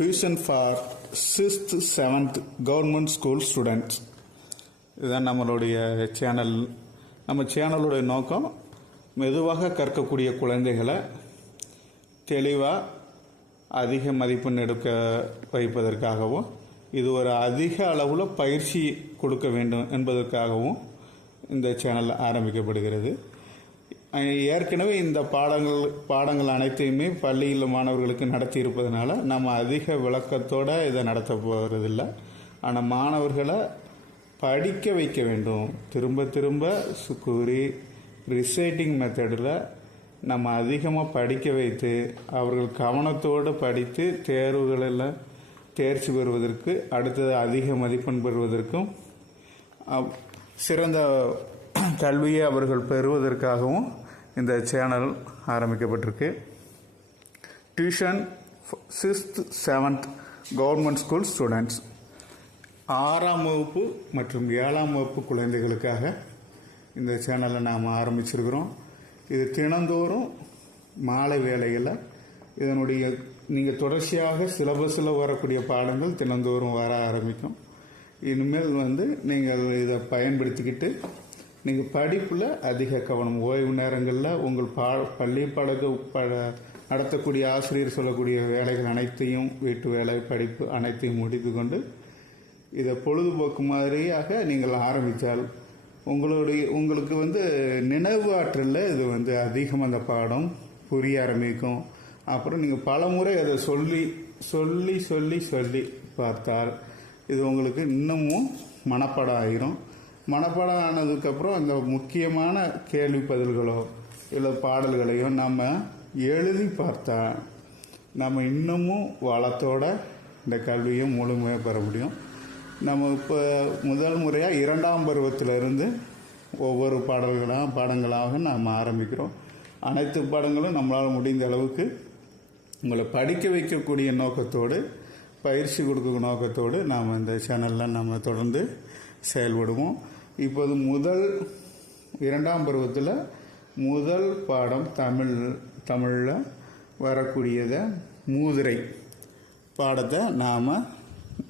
Tuition for 6th 7th government school students. இதுதான் நம்மளுடைய channel. நம்ம சேனலுடைய நோக்கம் மெதுவாக கற்கக்கூடிய குழந்தைகளை தெளிவாக அதிக மதிப்பெண் எடுக்க வைப்பதற்காகவும், இது ஒரு அதிக அளவில் பயிற்சி கொடுக்க வேண்டும் என்பதற்காகவும் இந்த சேனல் ஆரம்பிக்கப்படுகிறது. ஏற்கனவே இந்த பாடங்கள் அனைத்தையுமே பள்ளியில் மாணவர்களுக்கு நடத்தி இருப்பதனால நம்ம அதிக விளக்கத்தோடு இதை நடத்த போகிறதில்லை. ஆனால் மாணவர்களை படிக்க வைக்க வேண்டும். திரும்ப திரும்ப கூறி ரிசைட்டிங் மெத்தடில் நம்ம அதிகமாக படிக்க வைத்து அவர்கள் கவனத்தோடு படித்து தேர்வுகளில் தேர்ச்சி பெறுவதற்கு, அடுத்தது அதிக மதிப்பெண் பெறுவதற்கும், சிறந்த கல்வியை அவர்கள் பெறுவதற்காகவும் இந்த சேனல் ஆரம்பிக்கப்பட்டிருக்கு. Tuition 6th 7th government school students, 6ஆம் வகுப்பு மற்றும் 7ஆம் வகுப்பு குழந்தைகளுக்காக இந்த சேனலை நாம் ஆரம்பிச்சிருக்கிறோம். இது தினந்தோறும் மாலை வேளைகளில் இதனுடைய நீங்கள் தொடர்ச்சியாக சிலபஸில் வரக்கூடிய பாடங்கள் தினந்தோறும் வர ஆரம்பிக்கும். இனிமேல் நீங்கள் இதை பயன்படுத்திக்கிட்டு நீங்கள் படிப்பில் அதிக கவனம், ஓய்வு நேரங்களில் உங்கள் பள்ளி நடத்தக்கூடிய ஆசிரியர் சொல்லக்கூடிய வேலைகள் அனைத்தையும், வீட்டு வேலை, படிப்பு அனைத்தையும் முடித்து கொண்டு இதை பொழுதுபோக்கு மாதிரியாக நீங்கள் ஆரம்பித்தால் உங்களுக்கு நினைவு ஆற்றலில் இது அதிகம் அந்த பாடம் புரிய ஆரம்பிக்கும். அப்புறம் நீங்கள் பல முறை அதை சொல்லி சொல்லி சொல்லி சொல்லி பார்த்தால் இது உங்களுக்கு இன்னமும் மனப்பாடம் ஆகிரும். மனப்பாடம் ஆனதுக்கப்புறம் அந்த முக்கியமான கேள்வி பதில்களோ இல்லை பாடல்களையோ நம்ம எழுதி பார்த்தா நம்ம இன்னமும் வளத்தோட இந்த கல்வியை முழுமையாக பெற முடியும். நம்ம இப்போ முதல் முறையாக 2ஆம் பருவத்திலிருந்து ஒவ்வொரு பாடங்களாக நாம் ஆரம்பிக்கிறோம். அனைத்து பாடங்களும் நம்மளால் முடிந்த அளவுக்கு உங்களை படிக்க வைக்கக்கூடிய நோக்கத்தோடு, பயிற்சி கொடுக்க நோக்கத்தோடு நாம் இந்த சேனலில் நம்ம தொடர்ந்து செயல்படுவோம். இப்போது 2ஆம் பருவத்தில் முதல் பாடம் தமிழில் வரக்கூடியதை மூதுரை பாடத்தை நாம்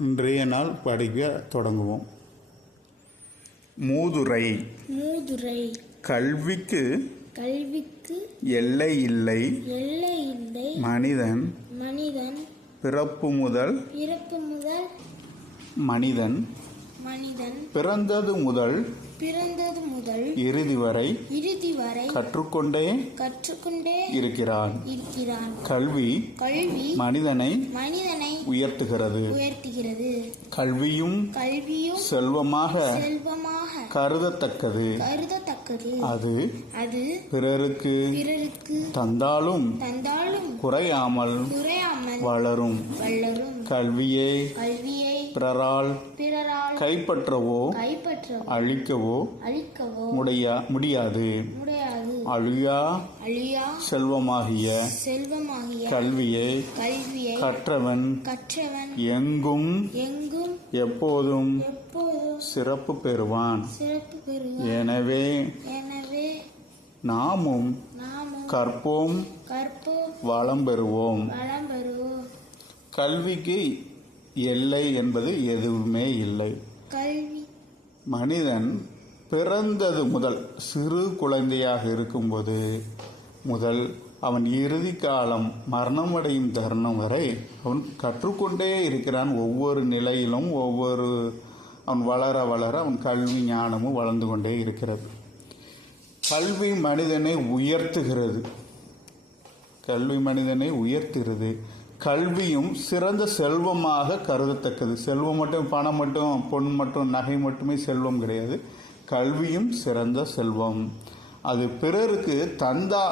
இன்றைய நாள் படிக்க தொடங்குவோம். மூதுரை. கல்விக்கு எல்லை இல்லை, மனிதன் பிறப்பு முதல் மனிதன் பிறந்தது முதல் இறுதி வரை கற்றுக்கொண்டே இருக்கிறான். கல்வி மனிதனை உயர்த்துகிறது. கல்வியும் செல்வமாக கருதத்தக்கது. அது பிறருக்கு தந்தாலும் குறையாமல் வளரும். கல்வியை பிறரால் கைப்பற்றவோ அழிக்கவோ முடியாது. அழியா செல்வமாகிய கல்வியை கற்றவன் எங்கும் எப்போதும் சிறப்பு பெறுவான். எனவே நாமும் கற்போம், வளம் பெறுவோம். கல்விக்கு எல்லை என்பது எதுவுமே இல்லை. மனிதன் பிறந்தது முதல், சிறு குழந்தையாக இருக்கும்போது முதல் அவன் இறுதி காலம் மரணமடையும் தருணம் வரை அவன் கற்றுக்கொண்டே இருக்கிறான். ஒவ்வொரு நிலையிலும் அவன் வளர வளர அவன் கல்வி ஞானமும் வளர்ந்து கொண்டே இருக்கிறது. கல்வி மனிதனை உயர்த்துகிறது. கல்வியும் சிறந்த செல்வமாக கருதத்தக்கது. செல்வம் மட்டும், பணம் மட்டும், பொன் மட்டும், நகை மட்டுமே செல்வம் கிடையாது. கல்வியும் சிறந்த செல்வம். அது பிறருக்கு தந்தா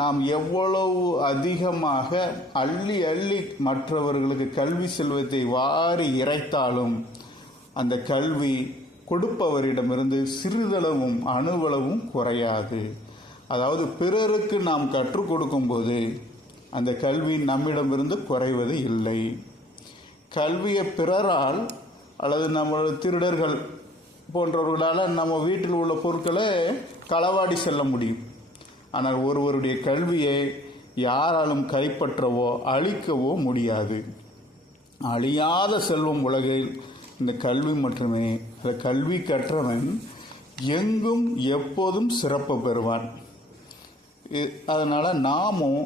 நாம் எவ்வளவு அதிகமாக அள்ளி அள்ளி மற்றவர்களுக்கு கல்வி செல்வத்தை வாரி இறைத்தாலும் அந்த கல்வி கொடுப்பவரிடமிருந்து சிறிதளவும் அணுவளவும் குறையாது. அதாவது பிறருக்கு நாம் கற்றுக் கொடுக்கும்போது அந்த கல்வி நம்மிடமிருந்து குறைவது இல்லை. கல்வியை பிறரால் அல்லது நம்மளோட திருடர்கள் போன்றவர்களால் நம்ம வீட்டில் உள்ள பொருட்களை களவாடி செல்ல முடியும். ஆனால் ஒருவருடைய கல்வியை யாராலும் கைப்பற்றவோ அழிக்கவோ முடியாது. அழியாத செல்வம் உலகில் இந்த கல்வி மட்டுமே. அந்த கல்வி கற்றவன் எங்கும் எப்போதும் சிறப்பு பெறுவான். அதனால் நாமும்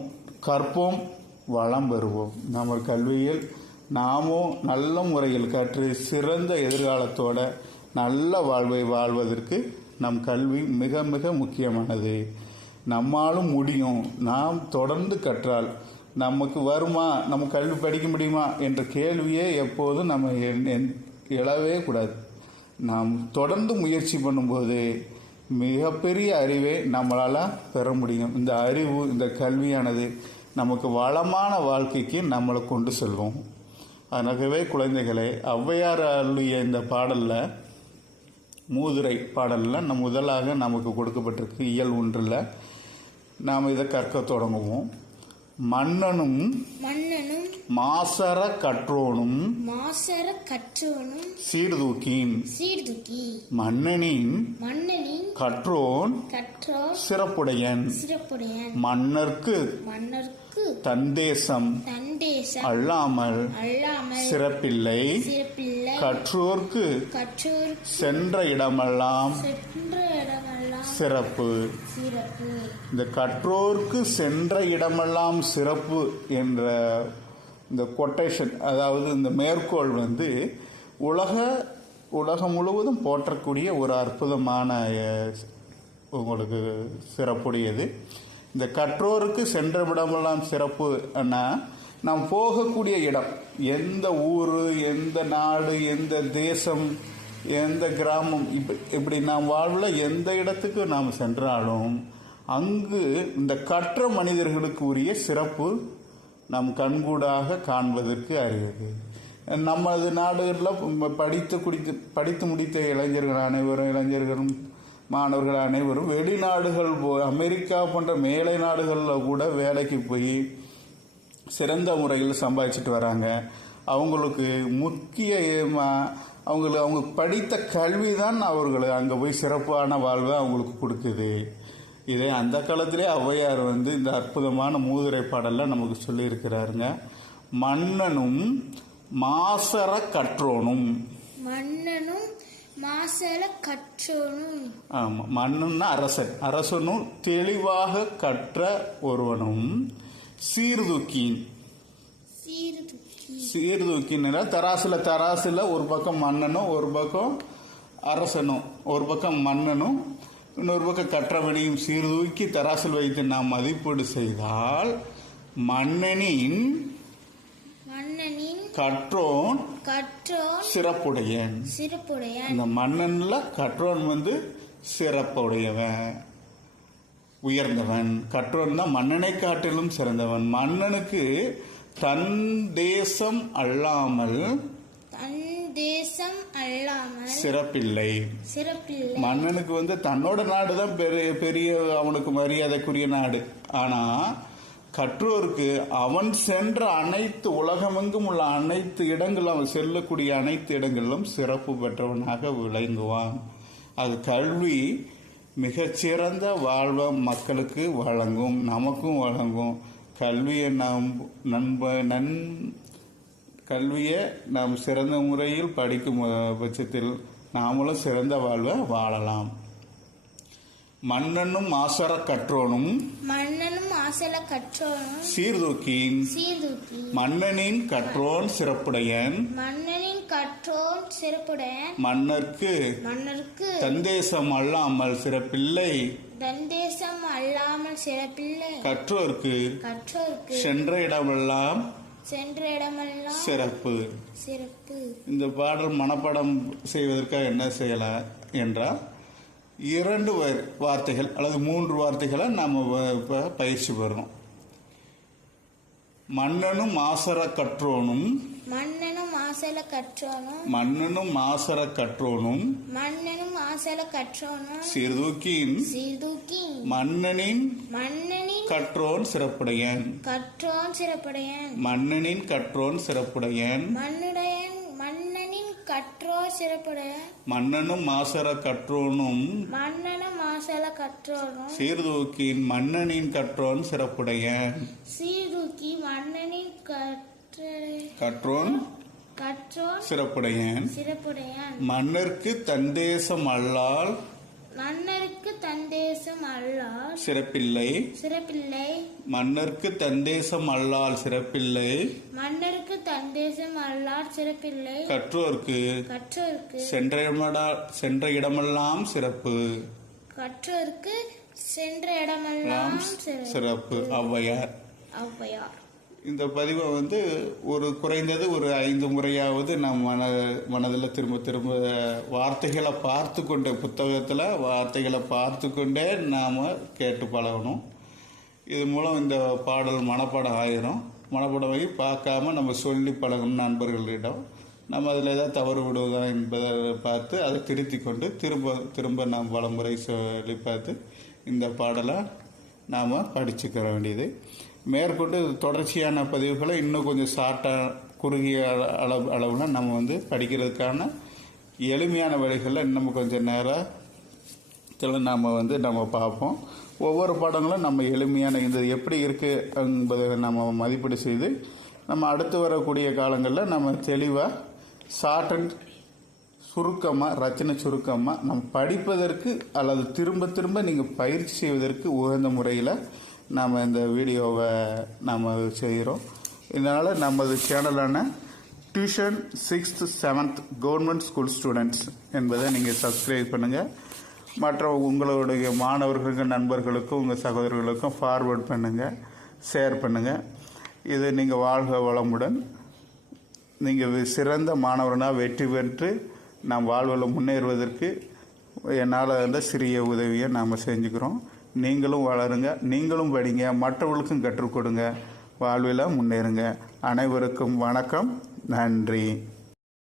கற்போம், வளம் பெறுவோம். நம்ம கல்வியில் நாமும் நல்ல முறையில் கற்று சிறந்த எதிர்காலத்தோட நல்ல வாழ்வை வாழ்வதற்கு நம் கல்வி மிக மிக முக்கியமானது. நம்மாலும் முடியும். நாம் தொடர்ந்து கற்றால் நமக்கு வருமா, நம்ம கல்வி படிக்க முடியுமா என்ற கேள்வியே எப்போதும் நம்ம எழவே கூடாது. நாம் தொடர்ந்து முயற்சி பண்ணும்போது மிகப்பெரிய அறிவை நம்மளால் பெற முடியும். இந்த அறிவு, இந்த கல்வியானது நமக்கு வளமான வாழ்க்கைக்கு நம்மளை கொண்டு செல்வோம். அதனாகவே குழந்தைகளே, ஔவையார் அருளிய இந்த பாடலில், மூதுரை பாடலில் முதலாக நமக்கு கொடுக்கப்பட்டிருக்கு இயல் 1. நாம் இதை கற்க தொடங்குவோம். மன்னனும் மாசற கற்றோனும் சீர்தூக்கின் மன்னனின் கற்றோன் சிறப்புடையன் மன்னர்க்கு தந்தேசம் அல்லாமல் சிறப்பில்லை கற்றோர்க்கு சென்ற இடமெல்லாம் சிறப்பு. இந்த கற்றோர்க்கு சென்ற இடமெல்லாம் சிறப்பு என்ற இந்த கொட்டேஷன், அதாவது இந்த மேற்கோள் உலகம் முழுவதும் போற்றக்கூடிய ஒரு அற்புதமான உங்களுக்கு சிறப்புடையது. இந்த கற்றோருக்கு சென்ற இடமெல்லாம் சிறப்பு. நாம் போகக்கூடிய இடம், எந்த ஊர், எந்த நாடு, எந்த தேசம், எந்த கிராமம், இப்படி நாம் வாழ்வில் எந்த இடத்துக்கு நாம் சென்றாலும் அங்கு இந்த கற்ற மனிதர்களுக்கு உரிய சிறப்பு நம் கண்கூடாக காண்பதற்கு அறியது. நமது நாடுகளில் படித்து முடித்த இளைஞர்களும் மாணவர்கள் அனைவரும் வெளிநாடுகள் அமெரிக்கா போன்ற மேலை நாடுகளில் கூட வேலைக்கு போய் சிறந்த முறையில் சம்பாதிச்சுட்டு வராங்க. அவங்களுக்கு அவங்க படித்த கல்வி தான் அவர்கள் அங்கே போய் சிறப்பான வாழ்வை அவங்களுக்கு கொடுக்குது. இதே அந்த காலத்திலே ஔவையார் இந்த அற்புதமான மூதுரை பாடலில் நமக்கு சொல்லியிருக்கிறாருங்க. மன்னனும் மாசற கற்றோனும். ஆமாம், மன்னன்னா அரசனும் தெளிவாக கற்ற ஒருவனும் சீர்தூக்கின் தராசுல ஒரு பக்கம் மன்னனும், ஒரு பக்கம் அரசனும், ஒரு பக்கம் மன்னனும், இன்னொரு பக்கம் கற்றவனையும் சீர்தூக்கி தராசில் வைத்து நாம் மதிப்பீடு செய்தால் மன்னனின் கற்றோன் சிறப்புடையன். இந்த மன்னன்ல கற்றோன் சிறப்புடையவன், உயர்ந்தவன். கற்றோன் தான் மன்னனை காட்டிலும் சிறந்தவன். மன்னனுக்கு தன் தேசம் அல்லாமல் சிறப்பில்லை. மன்னனுக்கு தன்னோட நாடுதான் பெரிய அவனுக்கு மரியாதைக்குரிய நாடு. ஆனா கற்றோருக்கு அவன் சென்ற அனைத்து உலகமெங்கும் உள்ள அனைத்து இடங்களும், அவன் செல்லக்கூடிய அனைத்து இடங்களிலும் சிறப்பு பெற்றவனாக விளங்குவான். அது கல்வி மிகச்சிறந்த வாழ்வை மக்களுக்கு வழங்கும், நமக்கும் வழங்கும். கல்வியை நாம் சிறந்த முறையில் படிக்கும் பட்சத்தில் நாமளும் சிறந்த வாழ்வை வாழலாம். மன்னனும் மாசற கற்றோனும் சீர்தூக்கின் மன்னனின் கற்றோன் சிறப்புடையன் மன்னர்க்கு தந்தேசம் அல்லாமல் சிறப்பில்லை கற்றோர்க்கு சென்ற இடமெல்லாம் சிறப்பு. இந்த பாடல் மனப்பாடம் செய்வதற்காக என்ன செய்யலாம் என்றால், 2 வார்த்தைகள் அல்லது 3 வார்த்தைகளை நாம் இப்போ பயிற்சி பெறணும். மன்னனும் மாசற கற்றோனும் சீர்தூக்கின் மன்னனின் கற்றோன் சிறப்புடையன் மன்னனின் கற்றோன் சிறப்புடையன் மன்னனும் மாசற கற்றோனும் சீர்தூக்கின் மன்னனின் கற்றோன் சிறப்புடையன் கற்றோன் கற்றோன் சிறப்புடையன். சிறப்புடையான். மன்னர்க்கு தந்தேசம் அல்லால் மன்னருக்கு தந்தேசம் அல்லால் சிறப்பில்லை. சிறப்பில்லை. மன்னர்க்கு தந்தேசம் அல்லால் சிறப்பில்லை. மன்னருக்கு தந்தேசம் அல்லால் சிறப்பில்லை. கற்றோர்க்கு கற்றோருக்கு சென்ற இடமெல்லாம் சிறப்பு. கற்றோருக்கு சென்ற இடமெல்லாம் சிறப்பு. ஔவையார். ஔவையார். இந்த பதிவை ஒரு குறைந்தது ஒரு 5 முறையாவது நம் மனதில் திரும்ப திரும்ப வார்த்தைகளை பார்த்து கொண்டே, புத்தகத்தில் வார்த்தைகளை பார்த்து கொண்டே நாம் கேட்டு பழகணும். இது மூலம் இந்த பாடல் மனப்பாடம் ஆயிரும். மனப்பாடம் ஆகி பார்க்காம நம்ம சொல்லி பழகணும் நண்பர்களிடம். நம்ம அதில் ஏதாவது தவறு விடுவதா என்பதை பார்த்து அதை திருத்தி கொண்டு திரும்ப திரும்ப நாம் பல முறை சொல்லி பார்த்து இந்த பாடலை நாம் படிச்சுக்கிற வேண்டியது. மேற்கொண்டு தொடர்ச்சியான பதிவுகளை இன்னும் கொஞ்சம் ஷார்ட்டாக குறுகிய அளவில் நம்ம படிக்கிறதுக்கான எளிமையான வழிகளில் இன்னும் கொஞ்சம் நேரத்தில் நம்ம பார்ப்போம். ஒவ்வொரு பாடங்களும் நம்ம எளிமையான இது எப்படி இருக்குது என்பதை நம்ம மதிப்பீடு செய்து நம்ம அடுத்து வரக்கூடிய காலங்களில் நம்ம தெளிவாக ஷார்ட் அண்ட் சுருக்கமாக, ரச்சனை சுருக்கமாக நம்ம படிப்பதற்கு அல்லது திரும்ப திரும்ப நீங்கள் பயிற்சி செய்வதற்கு உகந்த முறையில் நாம் இந்த வீடியோவை நாம் செய்கிறோம். இதனால் நமது சேனலான tuition 6th 7th government school students என்பதை நீங்கள் சப்ஸ்கிரைப் பண்ணுங்கள். மற்ற உங்களுடைய மாணவர்களுக்கும் நண்பர்களுக்கும் உங்கள் சகோதரர்களுக்கும் ஃபார்வேர்ட் பண்ணுங்கள், ஷேர் பண்ணுங்கள். இது நீங்கள் வாழ்க வளமுடன், நீங்கள் சிறந்த மாணவர்களாக வெற்றி பெற்று நாம் வாழ்வில் முன்னேறுவதற்கு என்னால் சிறிய உதவியை நாம் செஞ்சுக்கிறோம். நீங்களும் வளருங்க, நீங்களும் படிங்க, மற்றவர்களுக்கும் கற்றுக் கொடுங்க, வாழ்வில் முன்னேறுங்க. அனைவருக்கும் வணக்கம், நன்றி.